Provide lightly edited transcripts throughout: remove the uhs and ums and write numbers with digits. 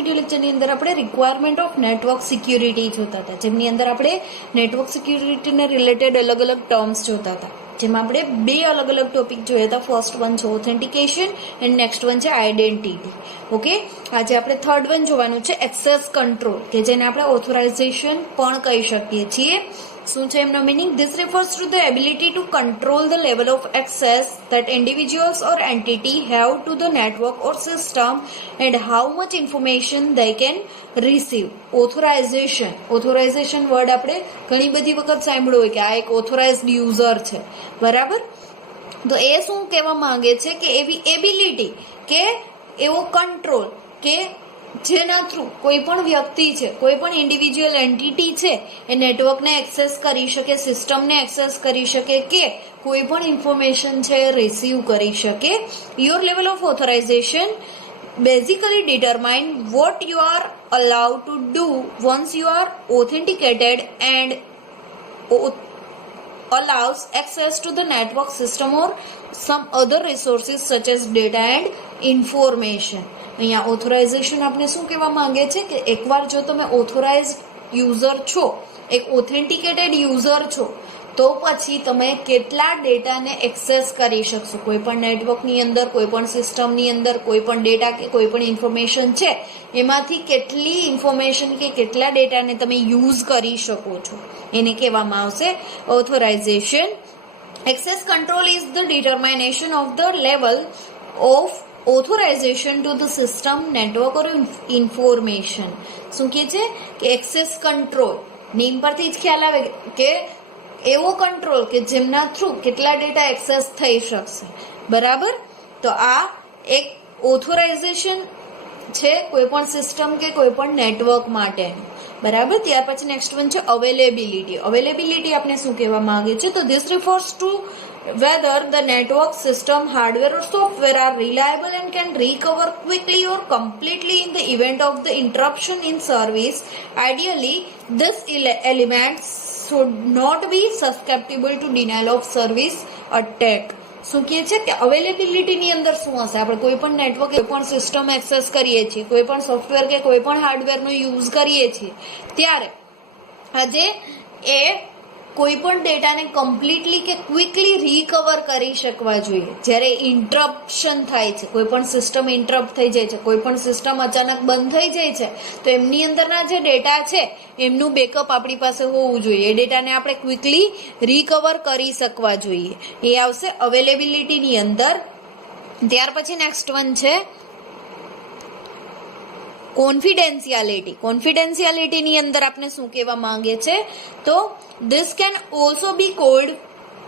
Video લેક્ચરની અંદર આપણે requirement of network security જોતા હતા, જેમની અંદર આપણે નેટવર્ક સિક્યુરિટીને રિલેટેડ અલગ અલગ ટર્મ્સ જોતા હતા, જેમાં આપણે બે અલગ અલગ ટોપિક જોયા હતા. ફર્સ્ટ વન છે ઓથેન્ટિકેશન એન્ડ નેક્સ્ટ વન છે આઈડેન્ટિટી. ઓકે, આજે આપણે થર્ડ વન જોવાનું છે એક્સેસ કંટ્રોલ, કે જેને આપણે ઓથોરાઇઝેશન પણ કહી શકીએ છીએ. શું છે એમનો meaning? This refers to the ability to control the level of access that individuals or entity have to the network or system and how much information they can receive. Authorisation word આપણે ઘણી બધી વખત સાંભળ્યું હોય કે આ એક authorised user છે, બરાબર? તો એ શું કહેવા માંગે છે કે એવી એબિલિટી કે એવો કંટ્રોલ કે જેના થ્રુ કોઈ પણ વ્યક્તિ છે, કોઈ પણ ઇન્ડિવિજ્યુઅલ એન્ટિટી છે એ નેટવર્કને એક્સેસ કરી શકે, સિસ્ટમને એક્સેસ કરી શકે કે કોઈ પણ ઇન્ફોર્મેશન છે રિસીવ કરી શકે. Your level of authorisation basically determine what you are allowed to do once you are authenticated and allows access to the network system or some other resources such as data and information. અહીંયા authorisation આપણે શું કહેવા માંગે છે કે એકવાર જો તમે ઓથોરાઇઝડ યુઝર છો, એક ઓથેન્ટિકેટેડ યુઝર છો, તો પછી તમે કેટલા ડેટાને એક્સેસ કરી શકશો. કોઈ પણ નેટવર્કની અંદર, કોઈ પણ સિસ્ટમની અંદર કોઈ પણ ડેટા કે કોઈ પણ ઇન્ફોર્મેશન છે એમાંથી કેટલી ઇન્ફોર્મેશન કે કેટલા ડેટાને તમે યુઝ કરી શકો છો એને કહેવામાં આવશે authorisation. Access control is the determination of the level of authorization to the system, network or information. શું કહે છે કે એક્સેસ કંટ્રોલ, નેમ પરથી જ ખ્યાલ આવે કે એવો કંટ્રોલ કે જેમના થ્રુ કેટલા ડેટા એક્સેસ થઈ શકશે, બરાબર? તો આ એક ઓથોરાઇઝેશન છે કોઈ પણ સિસ્ટમ કે કોઈ પણ નેટવર્ક માટે, બરાબર? ત્યાર પછી નેક્સ્ટ વન છે અવેલેબિલિટી. અવેલેબિલિટી આપણે શું કહેવા માંગે છે? તો this refers two whether the network system, hardware or software are reliable and can recover quickly or completely in the event of the interruption in service. Ideally, this element should not be susceptible to denial of service attack. શું કહે છે કે અવેલેબિલિટીની અંદર શું હશે? આપણે કોઈ પણ નેટવર્ક, કોઈ પણ સિસ્ટમ એક્સેસ કરીએ છીએ, કોઈ પણ સોફ્ટવેર કે કોઈ પણ હાર્ડવેરનો યુઝ કરીએ છીએ, ત્યારે આજે એ કોઈ પણ ડેટાને કમ્પ્લીટલી કે ક્વિકલી રિકવર કરી શકવા જોઈએ. જ્યારે ઇન્ટરપ્શન થાય છે, કોઈ પણ સિસ્ટમ ઇન્ટરપ્ટ થઈ જાય છે, કોઈ પણ સિસ્ટમ અચાનક બંધ થઈ જાય છે, તો એમની અંદરના જે ડેટા છે એમનું બેકઅપ આપણી પાસે હોવું જોઈએ. એ ડેટાને આપણે ક્વિકલી રિકવર કરી શકવા જોઈએ. એ આવશે અવેલેબિલિટીની અંદર. ત્યાર પછી નેક્સ્ટ વન છે કોન્ફિડેન્શિયાલિટી. કોન્ફિડેન્શિયાલિટીની અંદર આપણે શું કહેવા માંગે છે? તો this can also be called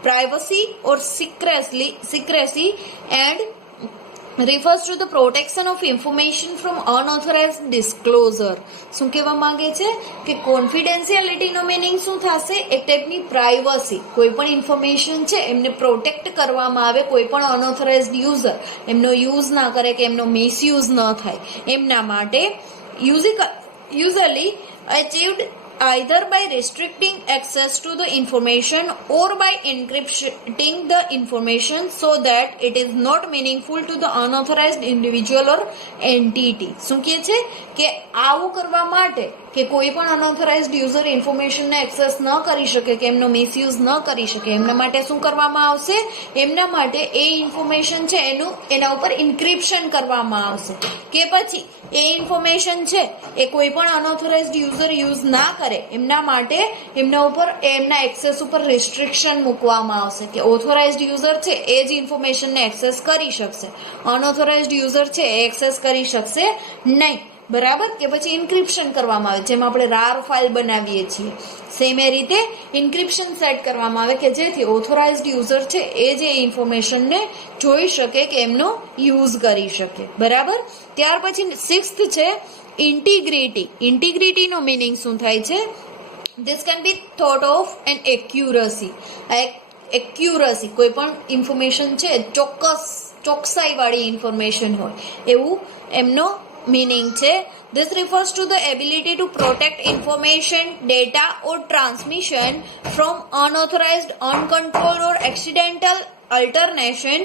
privacy or secrecy and refers to the protection of information from unauthorized disclosure. શું કહેવા માંગે છે કે કોન્ફિડેન્શિયાલિટીનો મિનિંગ શું થશે? એક ટાઈપની પ્રાઇવસી, કોઈ પણ ઇન્ફોર્મેશન છે એમને પ્રોટેક્ટ કરવામાં આવે, કોઈ પણ અનઓથોરાઇઝડ યુઝર એમનો યુઝ ના કરે કે એમનો મિસયુઝ ન થાય એમના માટે. usually achieved either by restricting access to the information or by encrypting the information so that it is not meaningful to the unauthorized individual or entity. શું કહે છે કે આવું કરવા માટે કે કોઈ પણ અનઓથોરાઇઝડ યુઝર ઇન્ફોર્મેશનને એક્સેસ ન કરી શકે, કે એમનો મિસયુઝ ન કરી શકે, એમના માટે શું કરવામાં આવશે? એમના માટે એ ઇન્ફોર્મેશન છે એના ઉપર ઇન્ક્રિપ્શન કરવામાં આવશે, કે પછી એ ઇન્ફોર્મેશન છે એ કોઈ પણ અનઓથોરાઇઝડ યુઝર યુઝ ના કરે એમના માટે એમના ઉપર, એમના એક્સેસ ઉપર રિસ્ટ્રિક્શન મૂકવામાં આવશે કે ઓથોરાઇઝડ યુઝર છે એ જ ઇન્ફોર્મેશનને એક્સેસ કરી શકશે, અનઓથોરાઇઝડ યુઝર છે એ એક્સેસ કરી શકશે નહીં, બરાબર? કે પછી ઇન્ક્રિપ્શન કરવામાં આવે, જેમ આપણે રાર ફાઇલ બનાવીએ છીએ સેમ એ રીતે ઇન્ક્રિપ્શન સેટ કરવામાં આવે કે જેથી ઓથોરાઇઝડ યુઝર છે એ જે ઇન્ફોર્મેશનને જોઈ શકે કે એમનો યુઝ કરી શકે, બરાબર? ત્યાર પછી સિક્સ્થ છે ઇન્ટિગ્રિટી. ઇન્ટિગ્રિટીનો મિનિંગ શું થાય છે? This can be thought of an accuracy. Accuracy કોઈ પણ ઇન્ફોર્મેશન છે ચોકસાઈ વાળી ઇન્ફોર્મેશન હોય એવું એમનો meaning છે. This refers to the ability to protect information, data or transmission from unauthorized, uncontrolled or accidental alteration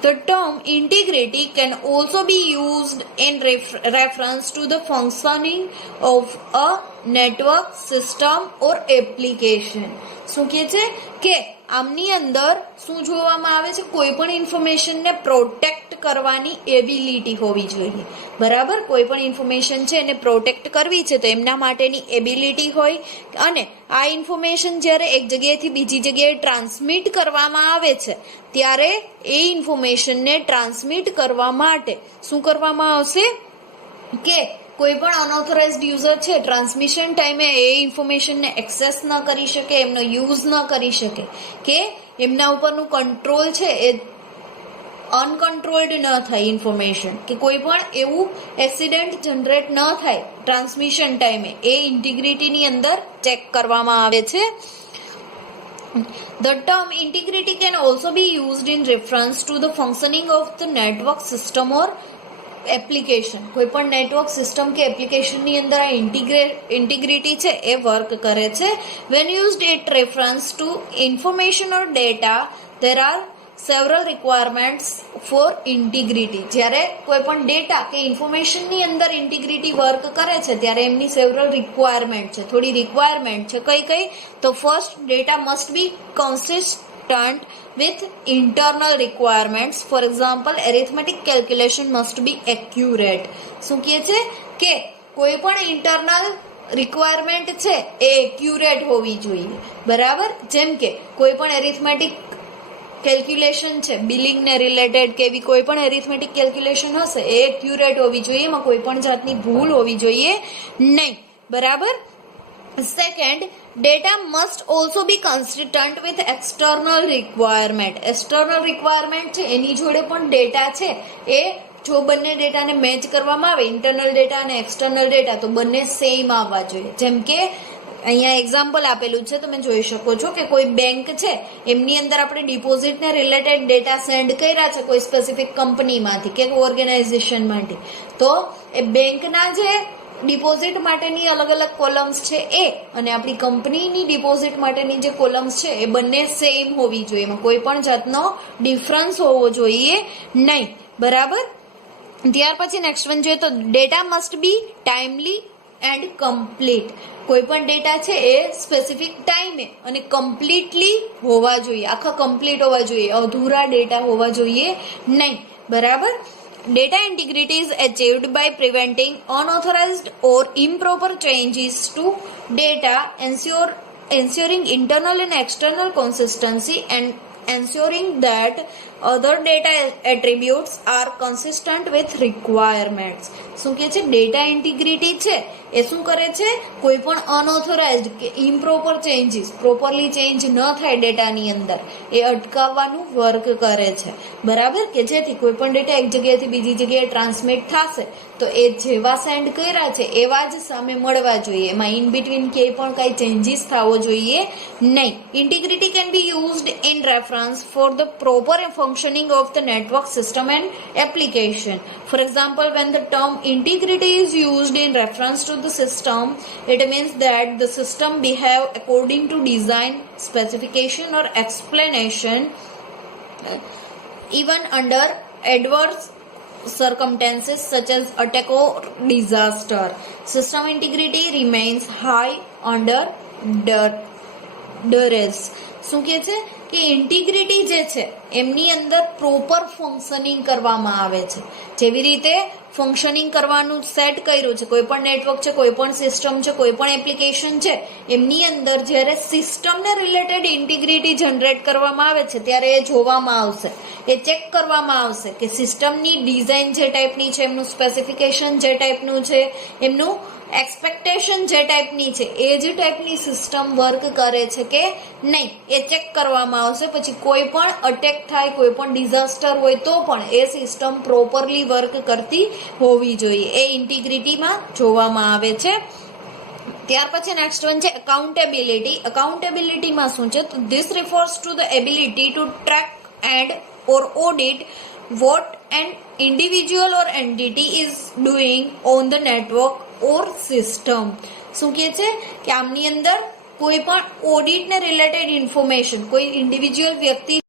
The term integrity can also be used in reference to the functioning of a network, system or application. શું કહે છે કે આમની અંદર શું જોવામાં આવે છે, કોઈ પણ ઇન્ફોર્મેશનને પ્રોટેક્ટ કરવાની એબિલિટી હોવી જોઈએ. બરાબર, કોઈ પણ ઇન્ફોર્મેશન છે એને પ્રોટેક્ટ કરવી છે તો એમના માટેની એબિલિટી હોય. અને આ ઇન્ફોર્મેશન જ્યારે એક જગ્યાએથી બીજી જગ્યાએ ટ્રાન્સમિટ કરવામાં આવે છે ત્યારે એ ઇન્ફોર્મેશનને ટ્રાન્સમિટ કરવા માટે શું કરવામાં આવશે કે કોઈ પણ અનઓથોરાઇઝ્ડ યુઝર છે ટ્રાન્સમિશન ટાઈમે એ ઇન્ફોર્મેશનને એક્સેસ ન કરી શકે, એમનો યુઝ ન કરી શકે, કે એમના ઉપરનું કંટ્રોલ છે એ અનકન્ટ્રોલ્ડ ન થાય ઇન્ફોર્મેશન, કે કોઈ પણ એવું એક્સિડન્ટ જનરેટ ન થાય ટ્રાન્સમિશન ટાઈમે, એ ઇન્ટિગ્રિટીની અંદર ચેક કરવામાં આવે છે. The term integrity can also be used in reference to the functioning of the network system or application. કોઈ પણ નેટવર્ક સિસ્ટમ કે એપ્લિકેશનની અંદર આ ઇન્ટિગ્રિટી છે એ વર્ક કરે છે. When used in reference to information or data, there are several requirements for integrity. જ્યારે કોઈ પણ ડેટા કે ઇન્ફોર્મેશનની અંદર ઇન્ટિગ્રિટી વર્ક કરે છે ત્યારે એમની સેવરલ રિક્વાયરમેન્ટ છે, થોડી રિક્વાયરમેન્ટ છે. કઈ? તો first, data must be consistent with internal requirements. For example, arithmetic calculation must be accurate. શું કહે છે કે કોઈ પણ ઇન્ટરનલ રિક્વાયરમેન્ટ છે એ એક્યુરેટ હોવી જોઈએ. બરાબર, જેમ કે કોઈ પણ એરિથમેટિક કેલ્ક્યુલેશન છે બિલિંગને રિલેટેડ કે એવી કોઈ પણ એરિથમેટિક કેલ્ક્યુલેશન હશે એ એક્યુરેટ હોવી જોઈએ, એમાં કોઈ પણ જાતની ભૂલ હોવી જોઈએ નહીં. બરાબર. Second, data must also be consistent with external requirement. External requirement છે એની જોડે પણ ડેટા છે એ જો બંને ડેટાને મેચ કરવામાં આવે, ઇન્ટરનલ ડેટા અને એક્સટર્નલ ડેટા, તો બંને સેમ આવવા જોઈએ. જેમ કે અહીંયા એક્ઝામ્પલ આપેલું છે, તમે જોઈ શકો છો કે કોઈ બેંક છે એમની અંદર આપણે ડિપોઝિટને રિલેટેડ ડેટા સેન્ડ કર્યા છે કોઈ સ્પેસિફિક કંપનીમાંથી કે ઓર્ગેનાઇઝેશનમાંથી, તો એ બેંકના જે ડિપોઝિટ માટેની અલગ અલગ કોલમ્સ છે એ અને આપણી કંપનીની ડિપોઝિટ માટેની જે કોલમ્સ છે એ બંને સેમ હોવી જોઈએ, એમાં કોઈ પણ જાતનો ડિફરન્સ હોવો જોઈએ નહીં. બરાબર. ત્યાર પછી નેક્સ્ટ વન જોઈએ તો data must be timely and complete. કોઈ પણ ડેટા છે એ સ્પેસિફિક ટાઈમે અને કમ્પ્લીટલી હોવા જોઈએ, આખા કમ્પ્લીટ હોવા જોઈએ, અધૂરા ડેટા હોવા જોઈએ નહીં. બરાબર. Data integrity is achieved by preventing unauthorized or improper changes to data, ensuring internal and external consistency, and ensuring that other data attributes are consistent with requirements. શું કહે છે, ડેટા ઇન્ટિગ્રિટી છે એ શું કરે છે, કોઈ પણ અનઓથોરાઇઝ્ડ કે ઇમ્પ્રોપર ચેન્જીસ, પ્રોપરલી ચેન્જ ન થાય ડેટાની અંદર, એ અટકાવવાનું વર્ક કરે છે. બરાબર, કે જેથી કોઈ પણ ડેટા એક જગ્યાએથી બીજી જગ્યાએ ટ્રાન્સમિટ થશે તો એ જેવા સેન્ડ કર્યા છે એવા જ સામે મળવા જોઈએ, એમાં ઇન બિટવીન ક્યાંય પણ કાંઈ ચેન્જીસ થવો જોઈએ નહીં. Integrity can be used in reference for the proper functioning of the network system and application. For example, when the term integrity is used in reference to the system, it means that the system behave according to design, specification or explanation, even under adverse circumstances such as attack or disaster. System integrity remains high under duress. શું કહે છે કે integrity જે છે એમની અંદર proper functioning કરવામાં આવે છે. જેવી રીતે ફંક્શનિંગ કરવાનું સેટ કર્યું છે, કોઈ પણ નેટવર્ક છે, કોઈ પણ સિસ્ટમ છે, કોઈ પણ એપ્લિકેશન છે, એમની અંદર જ્યારે સિસ્ટમને રિલેટેડ ઇન્ટિગ્રિટી જનરેટ કરવામાં આવે છે ત્યારે એ જોવામાં આવશે, એ ચેક કરવામાં આવશે કે સિસ્ટમની ડિઝાઇન જે ટાઈપની છે, એમનું સ્પેસિફિકેશન જે ટાઈપનું છે, એમનું એક્સપેક્ટેશન જે ટાઈપની છે એ જ ટાઈપની સિસ્ટમ વર્ક કરે છે કે નહીં એ ચેક કરવામાં આવશે. પછી કોઈ પણ અટેક થાય, કોઈ પણ ડિઝાસ્ટર હોય તો પણ એ સિસ્ટમ પ્રોપરલી વર્ક કરતી હોવી જોઈએ, એ ઇન્ટિગ્રિટીમાં જોવામાં આવે છે. ત્યાર પછી નેક્સ્ટ વન છે અકાઉન્ટેબિલિટી. અકાઉન્ટેબિલિટીમાં શું છે, તો this refers to the ability to track and or audit what an individual or entity is doing on the network or system. શું કહે છે કે આમની અંદર કોઈ પણ ઓડિટને રિલેટેડ ઇન્ફોર્મેશન કોઈ ઇન્ડિવિજ્યુઅલ વ્યક્તિ